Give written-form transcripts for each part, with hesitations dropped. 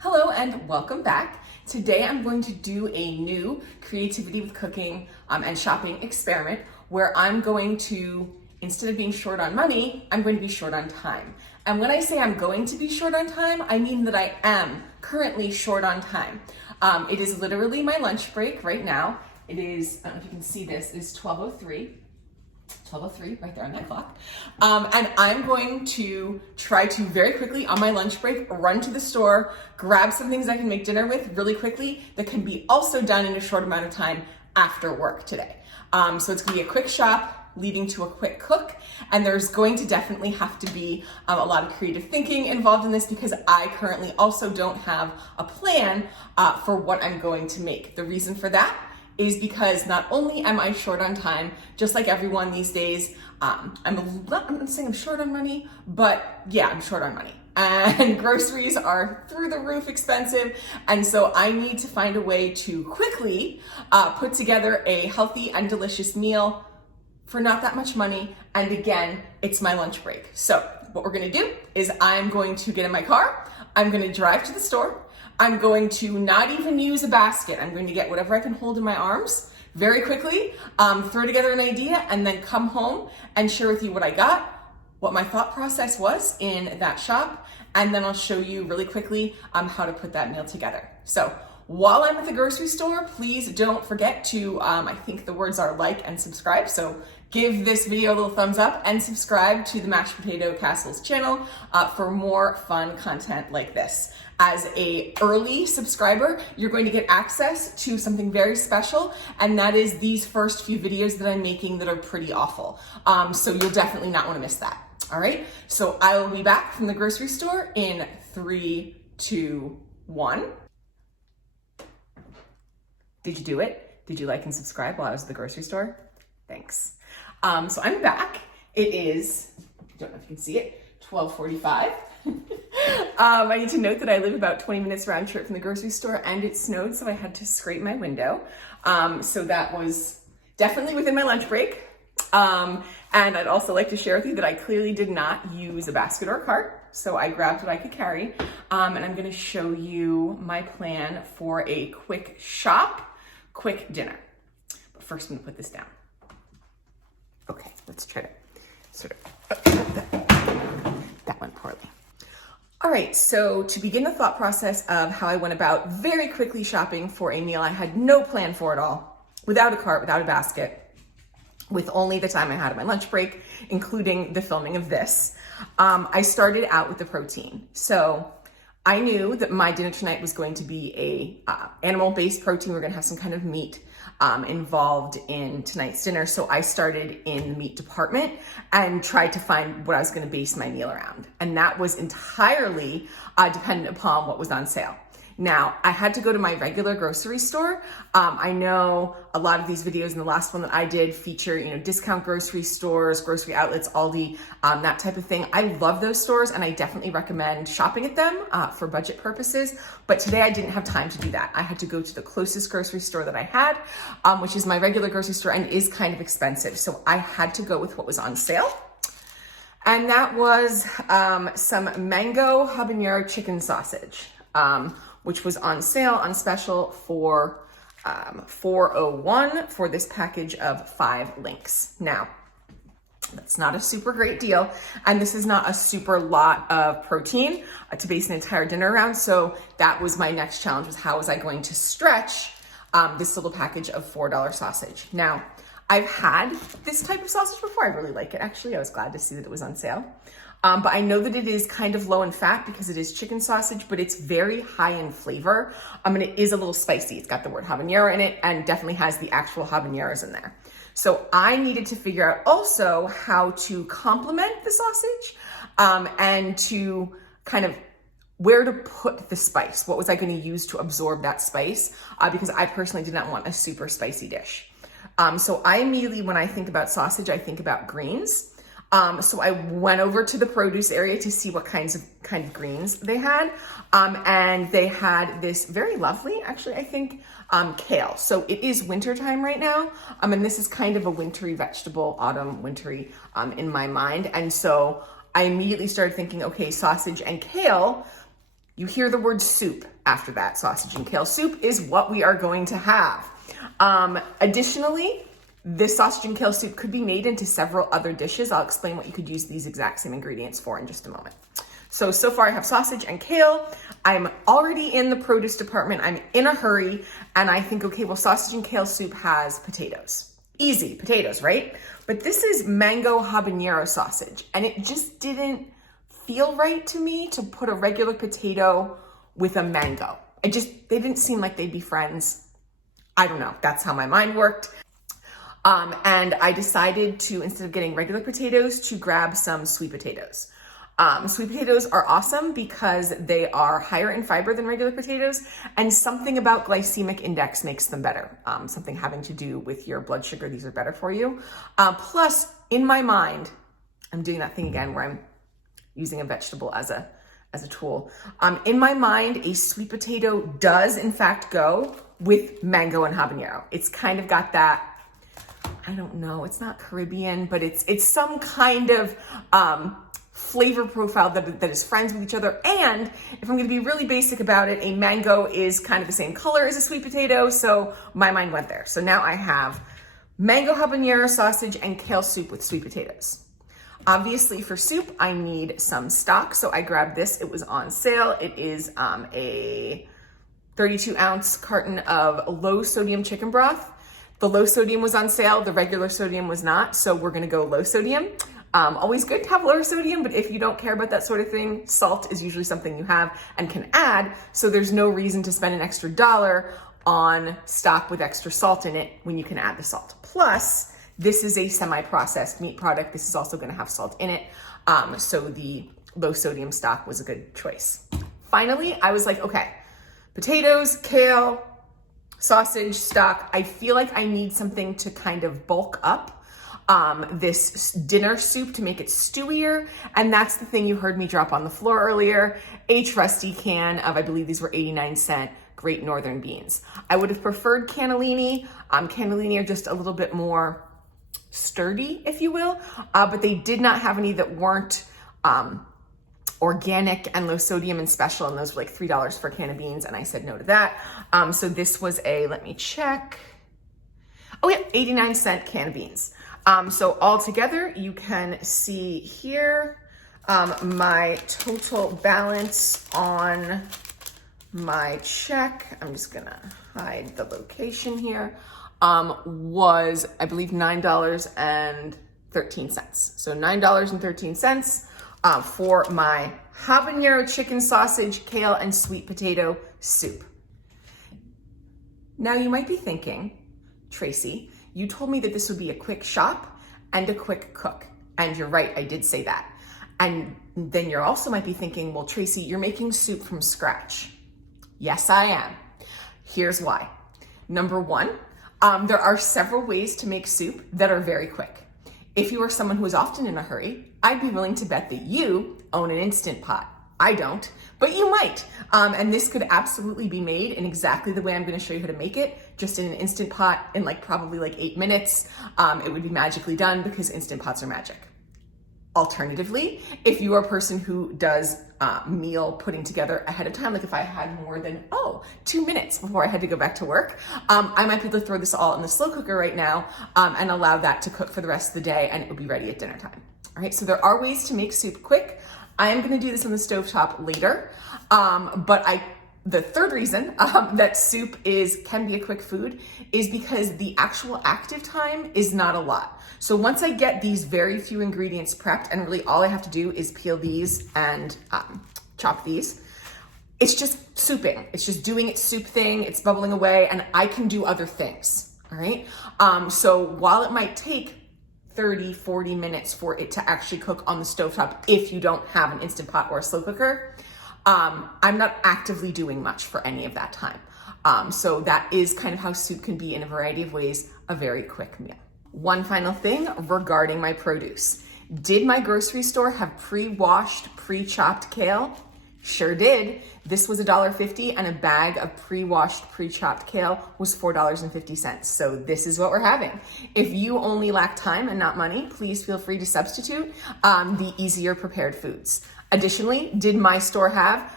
Hello and welcome back. Today I'm going to do a new creativity with cooking and shopping experiment where I'm going to, instead of being short on money, I'm going to be short on time. And when I say I'm going to be short on time, I mean that I am currently short on time. It is literally my lunch break right now. It is, I don't know if you can see this, it is 12:03 right there on that clock. And I'm going to try to very quickly on my lunch break run to the store, grab some things I can make dinner with really quickly that can be also done in a short amount of time after work today. So it's gonna be a quick shop leading to a quick cook, and there's going to definitely have to be a lot of creative thinking involved in this because I currently also don't have a plan for what I'm going to make. The reason for that is because not only am I short on time, just like everyone these days, I'm not saying I'm short on money, but yeah, I'm short on money. And groceries are through the roof expensive. And so I need to find a way to quickly put together a healthy and delicious meal for not that much money. And again, it's my lunch break. So what we're gonna do is I'm going to get in my car, I'm gonna drive to the store, I'm going to not even use a basket. I'm going to get whatever I can hold in my arms very quickly, throw together an idea, and then come home and share with you what I got, what my thought process was in that shop, and then I'll show you really quickly how to put that meal together. So while I'm at the grocery store, please don't forget to, I think the words are like and subscribe. So give this video a little thumbs up and subscribe to the Mashed Potato Castles channel for more fun content like this. As a early subscriber, you're going to get access to something very special, and that is these first few videos that I'm making that are pretty awful. So you'll definitely not want to miss that. All right, so I will be back from the grocery store in 3, 2, 1. Did you do it? Did you like and subscribe while I was at the grocery store? Thanks. So I'm back. It is, I don't know if you can see it, 12:45. I need to note that I live about 20 minutes round trip from the grocery store and it snowed, so I had to scrape my window. So that was definitely within my lunch break. And I'd also like to share with you that I clearly did not use a basket or a cart, so I grabbed what I could carry. And I'm gonna show you my plan for a quick shop, quick dinner. But first I'm gonna put this down. Okay, let's try to sort of, that went poorly. All right, so to begin the thought process of how I went about very quickly shopping for a meal I had no plan for at all, without a cart, without a basket, with only the time I had at my lunch break, including the filming of this, I started out with the protein. So I knew that my dinner tonight was going to be a animal-based protein. We're gonna have some kind of meat involved in tonight's dinner. So I started in the meat department and tried to find what I was gonna base my meal around. And that was entirely dependent upon what was on sale. Now, I had to go to my regular grocery store. I know a lot of these videos, and the last one that I did feature, discount grocery stores, grocery outlets, Aldi, that type of thing. I love those stores, and I definitely recommend shopping at them for budget purposes. But today I didn't have time to do that. I had to go to the closest grocery store that I had, which is my regular grocery store and is kind of expensive. So I had to go with what was on sale. And that was some mango habanero chicken sausage. Which was on sale on special for $4.01 for this package of 5 links. Now, that's not a super great deal, and this is not a super lot of protein to base an entire dinner around, so that was my next challenge, was how was I going to stretch this little package of $4 sausage. Now, I've had this type of sausage before. I really like it, actually. I was glad to see that it was on sale. But I know that it is kind of low in fat because it is chicken sausage, but it's very high in flavor. And it is a little spicy. It's got the word habanero in it and definitely has the actual habaneros in there. So I needed to figure out also how to complement the sausage and to kind of where to put the spice. What was I going to use to absorb that spice? Because I personally did not want a super spicy dish. So I immediately, when I think about sausage, I think about greens. So I went over to the produce area to see what kind of greens they had. And they had this very lovely, actually, I think, kale. So it is winter time right now. And this is kind of a wintry vegetable, autumn wintry, in my mind. And so I immediately started thinking, okay, sausage and kale You hear the word soup after that. Sausage and kale soup is what we are going to have. Additionally, this sausage and kale soup could be made into several other dishes. I'll explain what you could use these exact same ingredients for in just a moment. So far I have sausage and kale. I'm already in the produce department. I'm in a hurry, and I think, okay, well, sausage and kale soup has potatoes. Easy, potatoes, right? But this is mango habanero sausage, and it just didn't feel right to me to put a regular potato with a mango. They didn't seem like they'd be friends. I don't know, that's how my mind worked. And I decided to, instead of getting regular potatoes, to grab some sweet potatoes. Sweet potatoes are awesome because they are higher in fiber than regular potatoes, and something about glycemic index makes them better. Something having to do with your blood sugar, these are better for you. Plus, in my mind, I'm doing that thing again where I'm using a vegetable as a tool. In my mind, a sweet potato does in fact go with mango and habanero. It's kind of got that, I don't know, it's not Caribbean, but it's some kind of flavor profile that is friends with each other. And if I'm gonna be really basic about it, a mango is kind of the same color as a sweet potato, so my mind went there. So now I have mango habanero sausage and kale soup with sweet potatoes. Obviously for soup, I need some stock, so I grabbed this. It was on sale. It is a 32-ounce carton of low sodium chicken broth. The low sodium was on sale, the regular sodium was not, so we're gonna go low sodium. Always good to have lower sodium, but if you don't care about that sort of thing, salt is usually something you have and can add, so there's no reason to spend an extra $1 on stock with extra salt in it when you can add the salt. Plus, this is a semi-processed meat product. This is also gonna have salt in it, so the low sodium stock was a good choice. Finally, I was like, okay, potatoes, kale, sausage, stock. I feel like I need something to kind of bulk up this dinner soup to make it stewier. And that's the thing you heard me drop on the floor earlier, a trusty can of, I believe these were 89-cent Great Northern beans. I would have preferred cannellini. Cannellini are just a little bit more sturdy, if you will, but they did not have any that weren't organic and low sodium and special, and those were like $3 for a can of beans, and I said no to that. So this was a, let me check. Oh yeah, 89-cent can of beans. So all together, you can see here my total balance on my check. I'm just gonna hide the location here. Was, I believe, $9.13. So $9.13 for my habanero chicken sausage, kale, and sweet potato soup. Now you might be thinking, Tracy, you told me that this would be a quick shop and a quick cook. And you're right, I did say that. And then you also might be thinking, well, Tracy, you're making soup from scratch. Yes, I am. Here's why. Number one, there are several ways to make soup that are very quick. If you are someone who is often in a hurry, I'd be willing to bet that you own an Instant Pot. I don't, but you might. And this could absolutely be made in exactly the way I'm gonna show you how to make it, just in an Instant Pot in probably 8 minutes. It would be magically done because Instant Pots are magic. Alternatively, if you are a person who does meal putting together ahead of time, like if I had more than, 2 minutes before I had to go back to work, I might be able to throw this all in the slow cooker right now and allow that to cook for the rest of the day, and it would be ready at dinner time. All right, so there are ways to make soup quick. I am gonna do this on the stovetop later, but the third reason that soup can be a quick food is because the actual active time is not a lot. So once I get these very few ingredients prepped, and really all I have to do is peel these and chop these, it's just souping. It's just doing its soup thing, it's bubbling away, and I can do other things, all right? So while it might take 30, 40 minutes for it to actually cook on the stovetop if you don't have an Instant Pot or a slow cooker, I'm not actively doing much for any of that time. So that is kind of how soup can be in a variety of ways, a very quick meal. One final thing regarding my produce. Did my grocery store have pre-washed, pre-chopped kale? Sure did. This was $1.50 and a bag of pre-washed, pre-chopped kale was $4.50. So this is what we're having. If you only lack time and not money, please feel free to substitute the easier prepared foods. Additionally, did my store have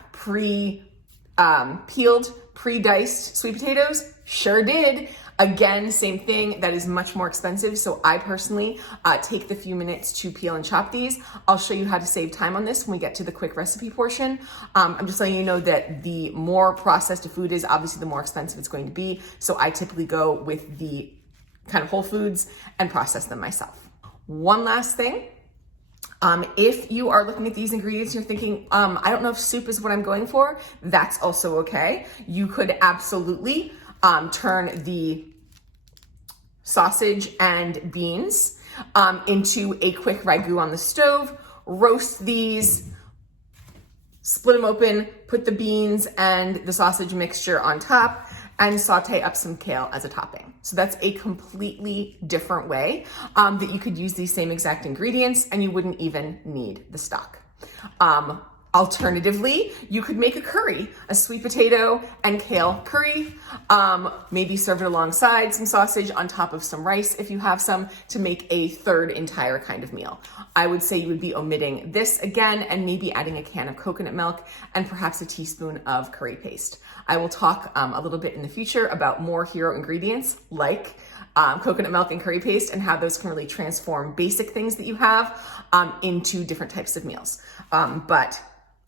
peeled, pre-diced sweet potatoes? Sure did. Again, same thing, that is much more expensive. So I personally take the few minutes to peel and chop these. I'll show you how to save time on this when we get to the quick recipe portion. I'm just letting you know that the more processed a food is, obviously the more expensive it's going to be. So I typically go with the kind of whole foods and process them myself. One last thing. If you are looking at these ingredients and you're thinking, I don't know if soup is what I'm going for, that's also okay. You could absolutely turn the sausage and beans into a quick ragu on the stove, roast these, split them open, put the beans and the sausage mixture on top, and saute up some kale as a topping. So that's a completely different way that you could use these same exact ingredients and you wouldn't even need the stock. Alternatively, you could make a curry, a sweet potato and kale curry, maybe serve it alongside some sausage on top of some rice if you have some, to make a third entire kind of meal. I would say you would be omitting this again and maybe adding a can of coconut milk and perhaps a teaspoon of curry paste. I will talk a little bit in the future about more hero ingredients like coconut milk and curry paste and how those can really transform basic things that you have into different types of meals. But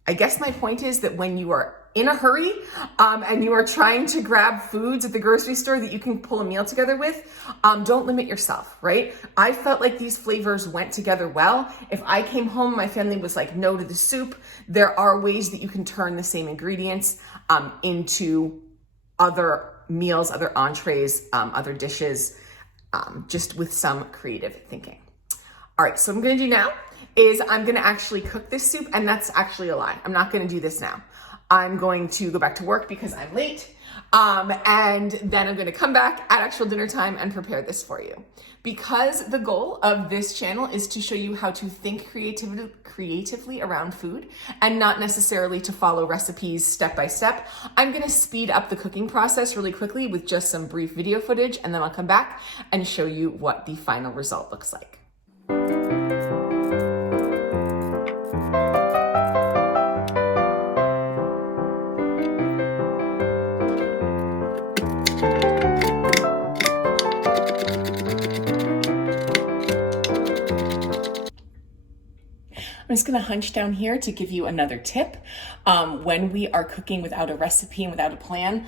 I guess my point is that when you are in a hurry and you are trying to grab foods at the grocery store that you can pull a meal together with, don't limit yourself, right? I felt like these flavors went together well. If I came home, my family was like, no to the soup, there are ways that you can turn the same ingredients into other meals, other entrees, other dishes, just with some creative thinking. All right, so what I'm gonna do now is I'm gonna actually cook this soup, and that's actually a lie. I'm not gonna do this now. I'm going to go back to work because I'm late, and then I'm gonna come back at actual dinner time and prepare this for you. Because the goal of this channel is to show you how to think creatively around food and not necessarily to follow recipes step by step, I'm gonna speed up the cooking process really quickly with just some brief video footage, and then I'll come back and show you what the final result looks like. I'm just gonna hunch down here to give you another tip. When we are cooking without a recipe and without a plan,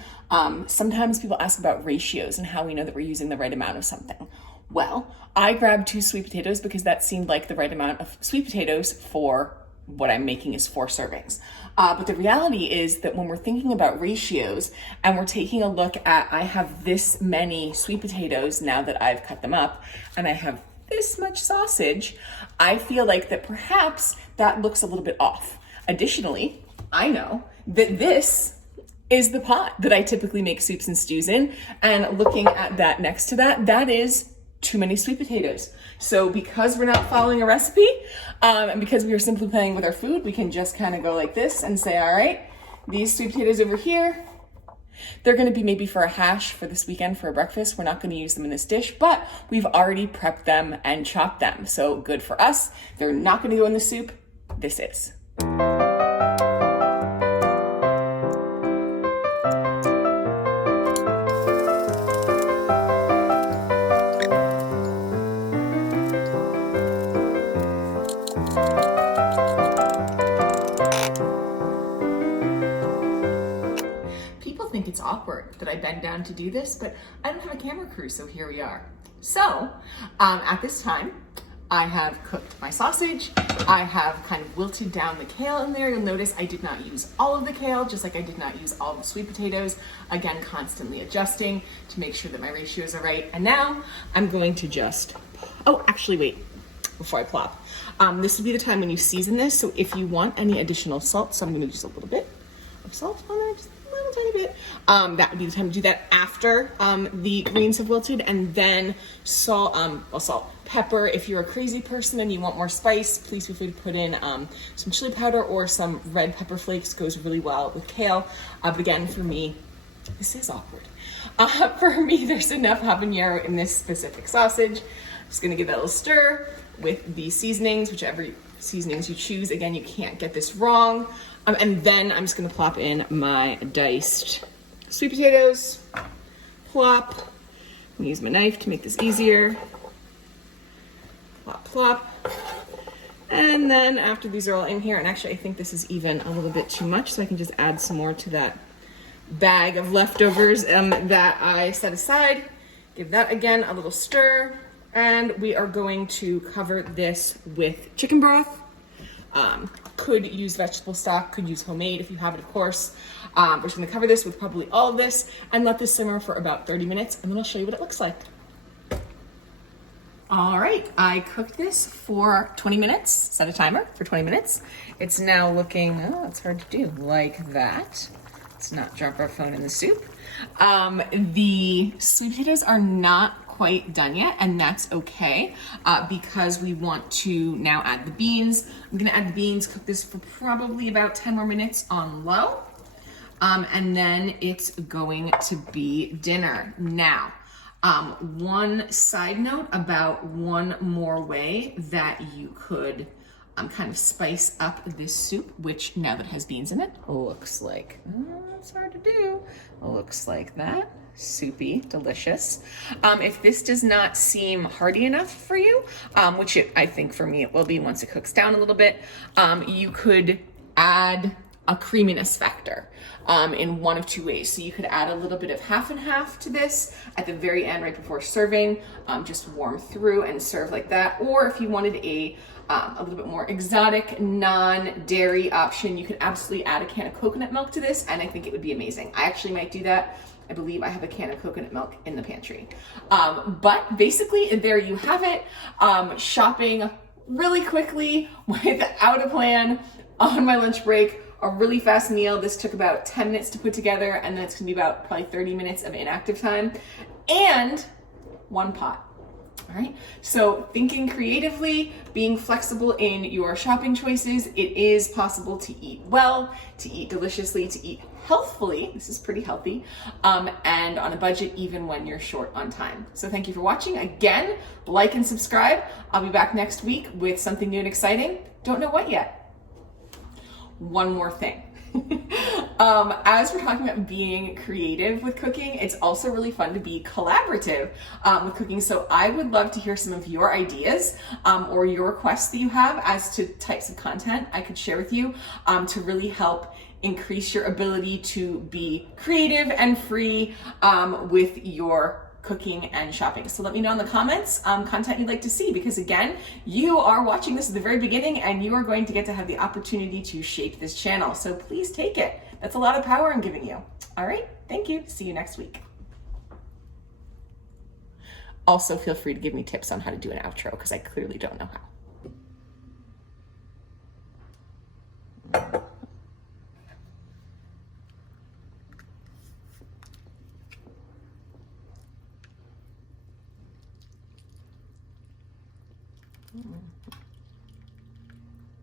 sometimes people ask about ratios and how we know that we're using the right amount of something. Well, I grabbed 2 sweet potatoes because that seemed like the right amount of sweet potatoes for what I'm making is 4 servings. But the reality is that when we're thinking about ratios and we're taking a look at, I have this many sweet potatoes now that I've cut them up, and I have this much sausage, I feel like that perhaps that looks a little bit off. Additionally, I know that this is the pot that I typically make soups and stews in, and looking at that next to that, that is too many sweet potatoes. So because we're not following a recipe, and because we are simply playing with our food, we can just kind of go like this and say, all right, these sweet potatoes over here, they're gonna be maybe for a hash for this weekend for a breakfast. We're not gonna use them in this dish, but we've already prepped them and chopped them. So good for us. They're not gonna go in the soup. This is. It's awkward that I bend down to do this, but I don't have a camera crew, so here we are. So at this time, I have cooked my sausage. I have kind of wilted down the kale in there. You'll notice I did not use all of the kale, just like I did not use all the sweet potatoes. Again, constantly adjusting to make sure that my ratios are right. And now I'm going to just, oh, actually wait, before I plop. This would be the time when you season this. So if you want any additional salt, so I'm gonna use a little bit of salt on there, just a little tiny bit. That would be the time to do that after the greens have wilted, and then salt, pepper. If you're a crazy person and you want more spice, please feel free to put in some chili powder or some red pepper flakes. Goes really well with kale. But again, for me, this is awkward. For me, there's enough habanero in this specific sausage. I'm just gonna give that a little stir with the seasonings, whichever seasonings you choose. Again, you can't get this wrong. And then I'm just gonna plop in my diced sweet potatoes. Plop. I'm gonna use my knife to make this easier. Plop, plop. And then after these are all in here, and actually I think this is even a little bit too much, so I can just add some more to that bag of leftovers that I set aside. Give that again a little stir, and we are going to cover this with chicken broth. Could use vegetable stock, could use homemade if you have it, of course. We're just gonna cover this with probably all of this and let this simmer for about 30 minutes, and then I'll show you what it looks like. All right, I cooked this for 20 minutes, set a timer for 20 minutes. It's now looking, oh, it's hard to do, like that. Let's not drop our phone in the soup. The sweet potatoes are not quite done yet, and that's okay because we want to now add the beans. I'm gonna add the beans, cook this for probably about 10 more minutes on low, and then it's going to be dinner. Now, one side note about one more way that you could kind of spice up this soup, which now that it has beans in it, looks like, it's hard to do, looks like that. Soupy, delicious. If this does not seem hearty enough for you, which I think for me it will be once it cooks down a little bit, you could add a creaminess factor in one of two ways. So you could add a little bit of half and half to this at the very end right before serving, just warm through and serve like that. Or if you wanted a little bit more exotic, non-dairy option, you could absolutely add a can of coconut milk to this, and I think it would be amazing. I actually might do that. I believe I have a can of coconut milk in the pantry. But basically, there you have it. Shopping really quickly without a plan on my lunch break. A really fast meal. This took about 10 minutes to put together, and then it's gonna be about probably 30 minutes of inactive time, and one pot. All right, so thinking creatively, being flexible in your shopping choices, it is possible to eat well, to eat deliciously, to eat healthfully. This is pretty healthy, and on a budget even when you're short on time. So thank you for watching. Again, like and subscribe. I'll be back next week with something new and exciting. Don't know what yet. One more thing. As we're talking about being creative with cooking, it's also really fun to be collaborative with cooking. So I would love to hear some of your ideas or your requests that you have as to types of content I could share with you to really help increase your ability to be creative and free with your cooking and shopping. So let me know in the comments content you'd like to see, because again, you are watching this at the very beginning and you are going to get to have the opportunity to shape this channel. So please take it. That's a lot of power I'm giving you. All right, thank you. See you next week. Also, feel free to give me tips on how to do an outro, because I clearly don't know how.